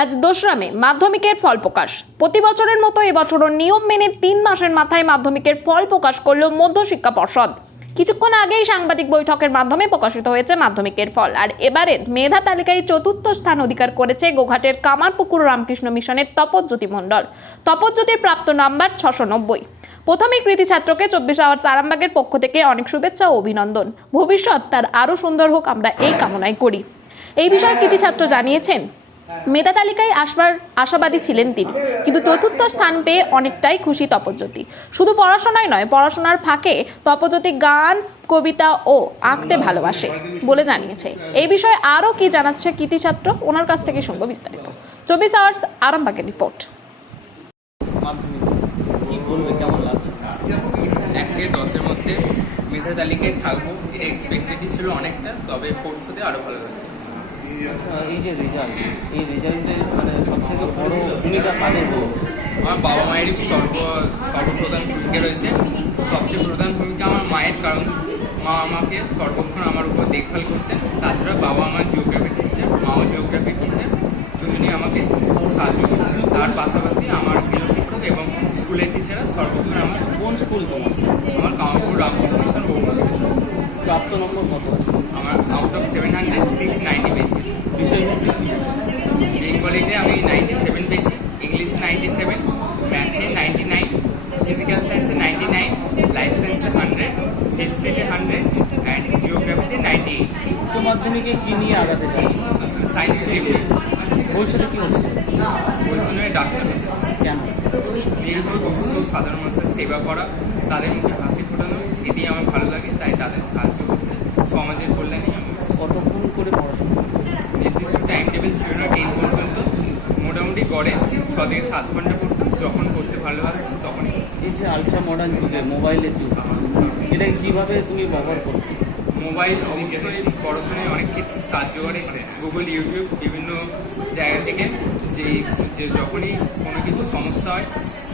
আজ 2রা মে মাধ্যমিকের ফল প্রকাশ। প্রতি বছরের মতো এবছরও নিয়ম মেনে 3 মাসের মাথায় মাধ্যমিকের ফল প্রকাশ করল মধ্যশিক্ষা পর্ষদ। কিছুক্ষণ আগেই সাংবাদিক বৈঠকের মাধ্যমে প্রকাশিত হয়েছে মাধ্যমিকের ফল। আর এবারের মেধা তালিকায় 4র্থ স্থান অধিকার করেছে গোঘাটের কামারপুকুর রামকৃষ্ণ মিশনের তপজ্যোতি মণ্ডল। তপজ্যোতির প্রাপ্ত নাম্বার 690। প্রথমে কৃতি ছাত্রকে 24 আওয়ার্স আরামবাগের পক্ষ থেকে অনেক শুভেচ্ছা ও অভিনন্দন। ভবিষ্যৎ তার আরও সুন্দর হোক, আমরা এই কামনাই করি। এই বিষয়ে কৃতি ছাত্র জানিয়েছেন, মেধা তালিকায় আসবার আশাবাদী ছিলেন তিনি, কিন্তু 4র্থ স্থান পেয়ে অনেকটাই খুশি তপজ্যোতি। শুধু পড়াশোনায় নয়, পড়াশোনার ফাঁকে তপজ্যোতি গান, কবিতা ও আঁকতে ভালোবাসে বলে জানিয়েছে। এই বিষয়ে আরও কি জানাচ্ছে কৃতি ছাত্র, ওনার কাছ থেকে শুনবো বিস্তারিত। 24 আওয়ার্স আরামবাগের রিপোর্ট। কি করবে, কেমন লাগছে? 1 থেকে 10-এর মধ্যে মেধা তালিকায় থাকবো, এটা এক্সপেক্টেডই ছিল অনেকটা, তবে 4th-তে আরও ভালো লাগছে। আচ্ছা, এই যে রেজাল্ট, এই রেজাল্টের মানে সব থেকে বড় ভূমিকা কাদের বলবো? আমার বাবা মায়েরই সর্বপ্রধান ভূমিকা রয়েছে। সবচেয়ে প্রধান ভূমিকা আমার মায়ের, কারণ মা আমাকে সর্বক্ষণ আমার উপর দেখভাল করতেন। তাছাড়া বাবা আমার জিওগ্রাফি টিচার, মাও জিওগ্রাফি টিচার, দুজনেই আমাকে সাহায্য করতেন। তার পাশাপাশি আমার গৃহশিক্ষক এবং স্কুলের টিচাররা সর্বক্ষণ আমার। কোন স্কুল তোমার? আমার কামারপুকুর রামকৃষ্ণ মিশন বৌমা। প্রাপ্ত নম্বর কত আছে? আমার আউট অফ 700 690 পেয়েছি। বিষয় বেঙ্গলিতে আমি 97 পেয়েছি, ইংলিশে 97, ম্যাথে 99, ফিজিক্যাল সায়েন্সে 99, লাইফ সায়েন্সে 100, হিস্ট্রিতে 100 অ্যান্ড জিওগ্রাফিতে 98। উচ্চ মাধ্যমিকে কি নিয়ে আগাতে চাইছো? Science stream. ভবিষ্যতে কি হচ্ছে? পরিশ্রমে ডাক্তার হচ্ছে। কেন? নির্ভর দুস্থ সাধারণ মানুষের সেবা করা, তাদের মুখে হাসি ফোটানো, এতেই আমার ভালো লাগে। তাই তাদের সাহায্য করতে, সমাজের কল্যাণে আমি। কতক্ষণ করে পড়াশোনা? নির্দিষ্ট টাইম টেবিল ছিল না 10 পর্যন্ত, মোটামুটি গড়ে 6 থেকে 7 ঘন্টা পড়তাম। যখন পড়তে ভালোবাসতাম তখনই। এই যে আলট্রা মডার্ন যুগে, মোবাইলের যুগ, এটা কিভাবে তুমি ব্যবহার করছো? মোবাইল অবশ্যই পড়াশোনায় অনেক ক্ষেত্রে সাহায্য করে। গুগল, ইউটিউব, বিভিন্ন জায়গা থেকে যে যখনই কোনো কিছু সমস্যা হয়,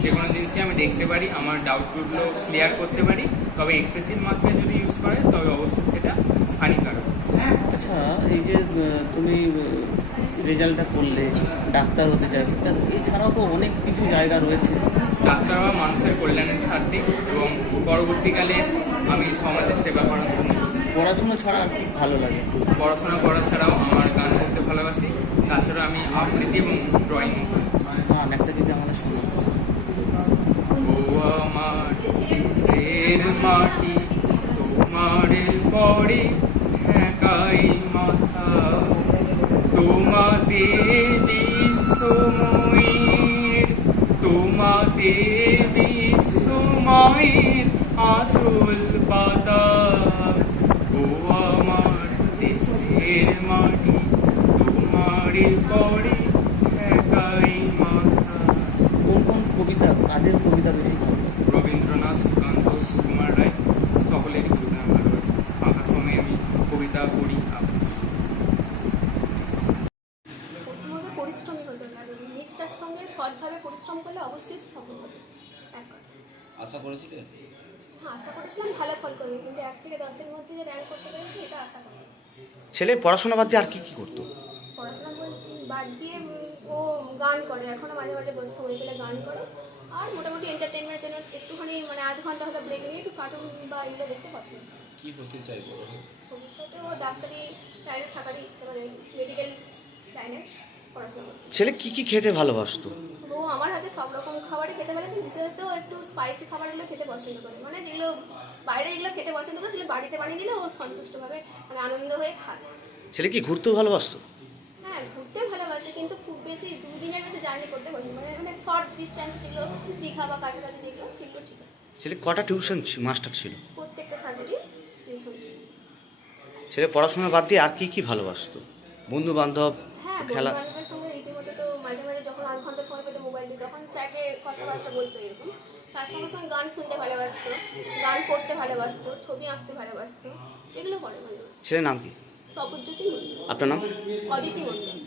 যে কোনো জিনিসই আমি দেখতে পারি, আমার ডাউটগুলো ক্লিয়ার করতে পারি। তবে এক্সেসিভ মাত্রায় যদি ইউজ করে তবে অবশ্যই সেটা হানিকারক। আচ্ছা, এই যে তুমি রেজাল্টটা করলে, ডাক্তার হতে চাইছো, এছাড়াও তো অনেক কিছু জায়গা রয়েছে। ডাক্তার হওয়া মানুষের কল্যাণের স্বার্থে এবং পরবর্তীকালে আমি সমাজের সেবা করার জন্য। পড়াশোনা ছাড়া আর কি ভালো লাগে? পড়াশোনা করা ছাড়াও আমার গান করতে ভালোবাসি। তাছাড়া আমি আবৃত্তি এবং ড্রয়িংও করি। গান একটা যদি আমাদের শোনো। ও আমার দেশের মাটি, তোমার পরে ঠেকাই মাথা, তোমাতে বিশ্বময়ের, তোমাতে বিশ্বময়ের আঁচল পাতা। ও আমার দেশের মাটি, তোমার পরে ঠেকাই মাথা। কোন কোন কবিতা, কাদের কবিতা বেশি ভালো লাগে? রবীন্দ্রনাথ, সুকান্ত, সুকুমার রায়, সকলেরই কবিতা আমি ভালোবাসি। ফাঁকা সময়ে আমি কবিতা পড়ি। প্রথমত পরিশ্রমী হতে হবে, নিষ্ঠার সঙ্গে সৎভাবে পরিশ্রম করলে অবশ্যই সফল হবে। এক কথা। আশা করেছিলে? হ্যাঁ, আশা করেছিলাম ভালো ফল করবে, কিন্তু 1 থেকে 10-এর মধ্যে যে র্যাঙ্ক করতে পেরেছি এটা আশা করি। ছেলে পড়াশোনা বাদ দিয়ে আর কি কি করতো? পড়াশোনা বাদ দিয়ে ও গান করে, এখনও মাঝে মাঝে বসে সময় পেলে গান করে। আর মোটামুটি এন্টারটেনমেন্টের জন্য একটুখানি মানে আধ ঘন্টা হয়তো ব্রেক নিয়ে একটু কার্টুন বা এগুলো দেখতে পছন্দ করে। কি হতে চাইবো? ভবিষ্যতে ও ডাক্তারি লাইনে থাকারই ইচ্ছে, মানে মেডিকেল লাইনে পড়াশোনা করছে। ছেলে কি কি খেতে ভালোবাসতো? ও আমার হাতে সব রকম খাবারই খেতে পারে, কিন্তু বিশেষত একটু স্পাইসি খাবারগুলো খেতে পছন্দ করে। মানে যেগুলো বাইরে যেগুলো খেতে পছন্দ করে, সেগুলো বাড়িতে বানিয়ে দিলে ও সন্তুষ্টভাবে মানে আনন্দ হয়ে খায়। ছেলে কি ঘুরতেও ভালোবাসতো? হ্যাঁ, ঘুরতে ভালোবাসে, কিন্তু খুব বেশি 2 দিনের বেশি জার্নি করতে পারি, মানে শর্ট ডিস্টেন্স যেগুলো দীঘা বা কাছাকাছি যেগুলো, সেগুলো ঠিক আছে। ছেলে কটা টিউশন মাস্টার ছিল? প্রত্যেকটা সাবজেক্টই টিউশন ছিল। ছেলে পড়াশোনা বাদ দিয়ে আর কি কি ভালোবাসতো? বন্ধু বান্ধব, হ্যাঁ, খেলা? বন্ধুবান্ধবের সঙ্গে রীতিমতো তো মাঝে মাঝে যখন আধ ঘন্টা সময় পেতো মোবাইল দিয়ে, তখন চ্যাটে কথাবার্তা বলতো এরকম। তার সঙ্গে সঙ্গে গান শুনতে ভালোবাসতো, গান পড়তে ভালোবাসতো, ছবি আঁকতে ভালোবাসতো, এগুলো করে ভালোবাসতো। ছেলের নাম কি? তপজ্যোতি মণ্ডল। আপনার নাম? অদিতি মণ্ডল।